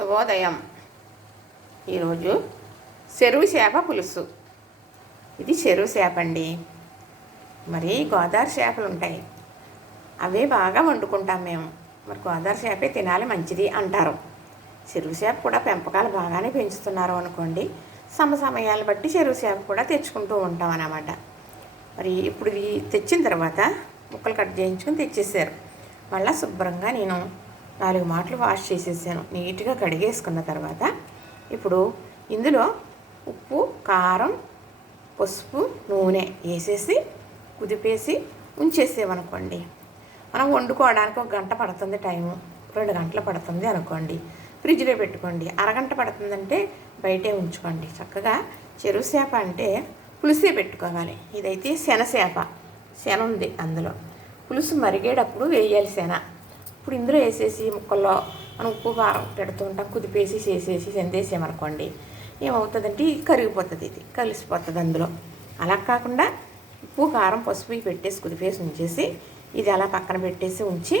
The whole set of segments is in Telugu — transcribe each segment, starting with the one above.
శుభోదయం. ఈరోజు చెరువు చేప పులుసు. ఇది చెరువు చేప అండి. మరి గోదావరి చేపలు ఉంటాయి, అవే బాగా వండుకుంటాం మేము. మరి గోదావరి చేపే తినాలి, మంచిది అంటారు. చెరువు చేప కూడా పెంపకాలు బాగానే పెంచుతున్నారు అనుకోండి. సమయాలు బట్టి చెరువు చేప కూడా తెచ్చుకుంటూ ఉంటాం అన్నమాట. మరి ఇప్పుడు ఇది తెచ్చిన తర్వాత ముక్కలు కట్ చేయించుకొని తెచ్చేసారు. మళ్ళీ శుభ్రంగా నేను 4 మాటలు వాష్ చేసేసాను. నీట్గా కడిగేసుకున్న తర్వాత ఇప్పుడు ఇందులో ఉప్పు, కారం, పసుపు, నూనె వేసేసి కుదిపేసి ఉంచేసేమనుకోండి. మనం వండుకోవడానికి 1 గంట పడుతుంది టైము, 2 గంటలు పడుతుంది అనుకోండి. ఫ్రిడ్జ్లో పెట్టుకోండి. అరగంట పడుతుందంటే బయటే ఉంచుకోండి. చక్కగా చెరువు చేప అంటే పులుసే పెట్టుకోవాలి. ఇదైతే శన ఉంది అందులో. పులుసు మరిగేటప్పుడు వేయాలి శన. ఇప్పుడు ఇందులో వేసేసి ముక్కల్లో మనం ఉప్పు కారం పెడుతూ ఉంటాం, కుదిపేసి చేసేసి చెందేసామనుకోండి, ఏమవుతుందంటే ఇది కరిగిపోతుంది, ఇది కలిసిపోతుంది అందులో. అలా కాకుండా ఉప్పు కారం పసుపు పెట్టేసి కుదిపేసి ఉంచేసి ఇది అలా పక్కన పెట్టేసి ఉంచి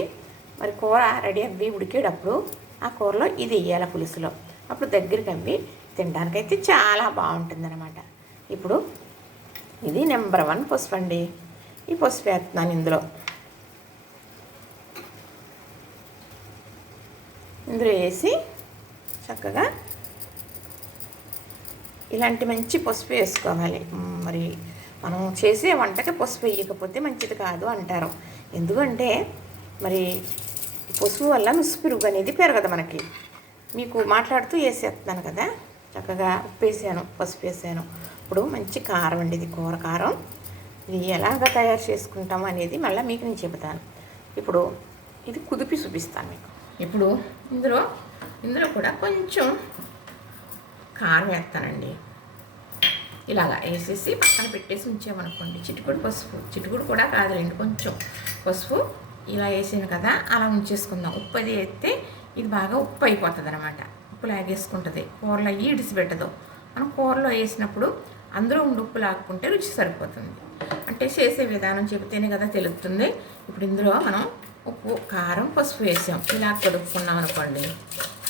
మరి కూర రెడీ అవ్వి ఉడికేటప్పుడు ఆ కూరలో ఇది వేయాలి పులుసులో. అప్పుడు దగ్గరికి అవ్వి తినడానికైతే చాలా బాగుంటుంది అనమాట. ఇప్పుడు ఇది నెంబర్ 1 పసుపు అండి. ఈ పసుపు వేస్తున్నాను ఇందులో వేసి చక్కగా ఇలాంటి మంచి పసుపు వేసుకోవాలి. మరి మనం చేసే వంటకి పసుపు వేయకపోతే మంచిది కాదు అంటారు. ఎందుకంటే మరి పసుపు వల్ల నుసుపురుగు అనేది పెరగదు మనకి. మీకు మాట్లాడుతూ వేసేస్తున్నాను కదా. చక్కగా ఉప్పు వేసాను, పసుపు వేసాను. ఇప్పుడు మంచి కారం అండి, ఇది కూర కారం. ఇది ఎలాగ తయారు చేసుకుంటాము అనేది మళ్ళీ మీకు నేను చెబుతాను. ఇప్పుడు ఇది కుదిపి చూపిస్తాను మీకు. ఇప్పుడు ఇందులో కూడా కొంచెం కారం వేస్తానండి. ఇలాగా వేసేసి పక్కన పెట్టేసి ఉంచామనుకోండి. చిటికుడు పసుపు, చిటికుడు కూడా కాదులేండి, కొంచెం పసుపు ఇలా వేసాను కదా, అలా ఉంచేసుకుందాం. ఉప్పు అది వేస్తే ఇది బాగా ఉప్పు అయిపోతుంది అనమాట. ఉప్పు లాగేసుకుంటుంది, కూరలో ఈడిసి పెట్టదు. మనం కూరలో వేసినప్పుడు అందులో ఉండి ఉప్పు లాక్కుంటే రుచి సరిపోతుంది. అంటే చేసే విధానం చెబితేనే కదా తెలుస్తుంది. ఇప్పుడు ఇందులో మనం ఉప్పు కారం పసుపు వేసాం. ఇలా కలుపుకున్నాం అనుకోండి,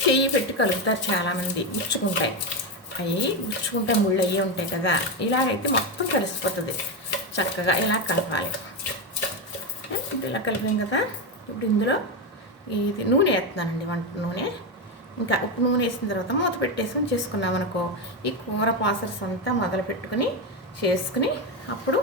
చెయ్యి పెట్టి కలుపుతారు చాలామంది, గుచ్చుకుంటాయి. గుచ్చుకుంటే ముళ్ళు అయ్యి ఉంటాయి కదా. ఇలాగైతే మొత్తం కలిసిపోతుంది. చక్కగా ఇలా కలపాలి. ఇలా కలిపాం కదా. ఇప్పుడు ఇందులో ఇది నూనె వేస్తున్నానండి, వంట నూనె. ఇంకా ఉప్పు నూనె వేసిన తర్వాత మూత పెట్టేసుకొని చేసుకున్నాం అనుకో, ఈ కూర ప్రాసెస్ అంతా మొదలు పెట్టుకుని చేసుకుని అప్పుడు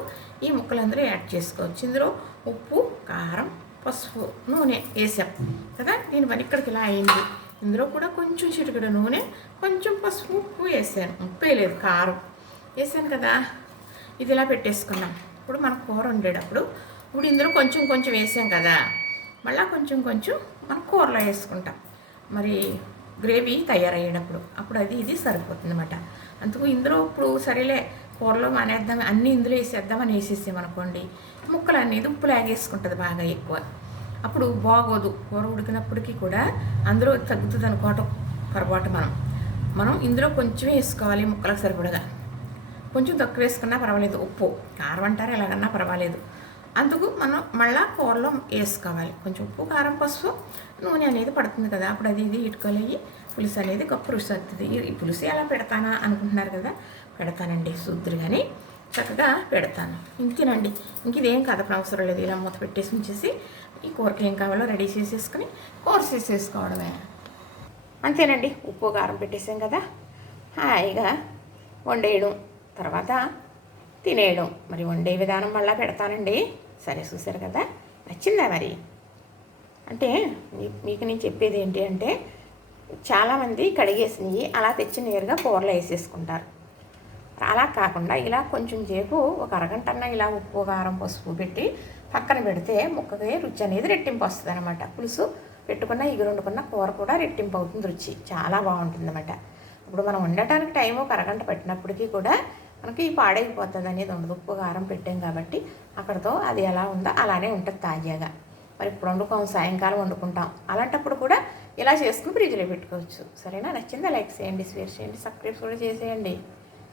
ఈ ముక్కలందరూ యాడ్ చేసుకోవచ్చు. ఇందులో ఉప్పు కారం పసుపు నూనె వేసాం కదా. దీని పని ఇక్కడికి ఇలా అయింది. ఇందులో కూడా కొంచెం చిటికెడు నూనె, కొంచెం పసుపు, ఉప్పు వేసాను. ఉప్పు వేయలేదు, కారం వేసాను కదా. ఇది ఇలా పెట్టేసుకున్నాం. ఇప్పుడు మనం కూర వండేటప్పుడు ఇప్పుడు ఇందులో కొంచెం కొంచెం వేసాం కదా, మళ్ళీ కొంచెం కొంచెం మనం కూరలో వేసుకుంటాం. మరి గ్రేవీ తయారయ్యేటప్పుడు అప్పుడు అది ఇది సరిపోతుంది అన్నమాట. అందుకు ఇందులో ఇప్పుడు సరేలే కూరలో మానేద్దాం, అన్నీ ఇందులో వేసేద్దామని వేసేసామనుకోండి, ముక్కలు అనేది ఉప్పు లాగేసుకుంటుంది బాగా ఎక్కువ. అప్పుడు బాగోదు. కూర ఉడికినప్పటికీ కూడా అందులో తగ్గుతుంది అనుకోవటం పొరపాటు. మనం ఇందులో కొంచెం వేసుకోవాలి, ముక్కలకు సరిపడగా. కొంచెం తక్కువ వేసుకున్నా పర్వాలేదు, ఉప్పు కారం అంటారు ఎలాగన్నా పర్వాలేదు. అందుకు మనం మళ్ళీ కూరలో వేసుకోవాలి. కొంచెం ఉప్పు కారం పసుపు నూనె అనేది పడుతుంది కదా. అప్పుడు అది ఇది ఇటుకలయ్యి పులుసు అనేది గొప్ప రుచి వస్తుంది. ఈ పులుసు ఎలా పెడతానా అనుకుంటున్నారు కదా, పెడతానండి, శుద్ధులు కానీ చక్కగా పెడతాను. ఇంతేనండి, ఇంక ఇదేం కదపడం అవసరం లేదు. ఇలా మూత పెట్టేసి ఉంచేసి ఈ కూరకి ఏం కావాలో రెడీ చేసేసుకుని కూర చేసేసుకోవడమే. అంతేనండి, ఉప్పు కారం పెట్టేసాం కదా, హాయిగా వండేయడం, తర్వాత తినేయడం. మరి వండే విధానం మళ్ళీ పెడతానండి. సరే, చూసారు కదా, నచ్చిందా మరి? అంటే మీకు నేను చెప్పేది ఏంటి అంటే, చాలామంది కడిగేసినవి అలా తెచ్చి నేరుగా కూరలో వేసేసుకుంటారు. అలా కాకుండా ఇలా కొంచెం సేపు 1 అరగంట అన్నా ఇలా ఉప్పు కారం పసుపు పెట్టి పక్కన పెడితే ముక్కకి రుచి అనేది రెట్టింపు వస్తుంది అనమాట. పులుసు పెట్టుకున్న ఇగురు వండుకున్న కూర కూడా రెట్టింపు అవుతుంది, రుచి చాలా బాగుంటుంది అనమాట. ఇప్పుడు మనం వండటానికి టైం 1 అరగంట పెట్టినప్పటికీ కూడా మనకి పాడైపోతుంది అనేది ఉండదు. ఉప్పు కారం పెట్టాం కాబట్టి అక్కడితో అది ఎలా ఉందో అలానే ఉంటుంది తాజాగా. మరి ఇప్పుడు వండుకోం, సాయంకాలం వండుకుంటాం. అలాంటప్పుడు కూడా ఇలా చేసుకుని ఫ్రిడ్జ్లో పెట్టుకోవచ్చు. సరేనా? నచ్చిందా? లైక్ చేయండి, షేర్ చేయండి, సబ్స్క్రైబ్ కూడా చేసేయండి.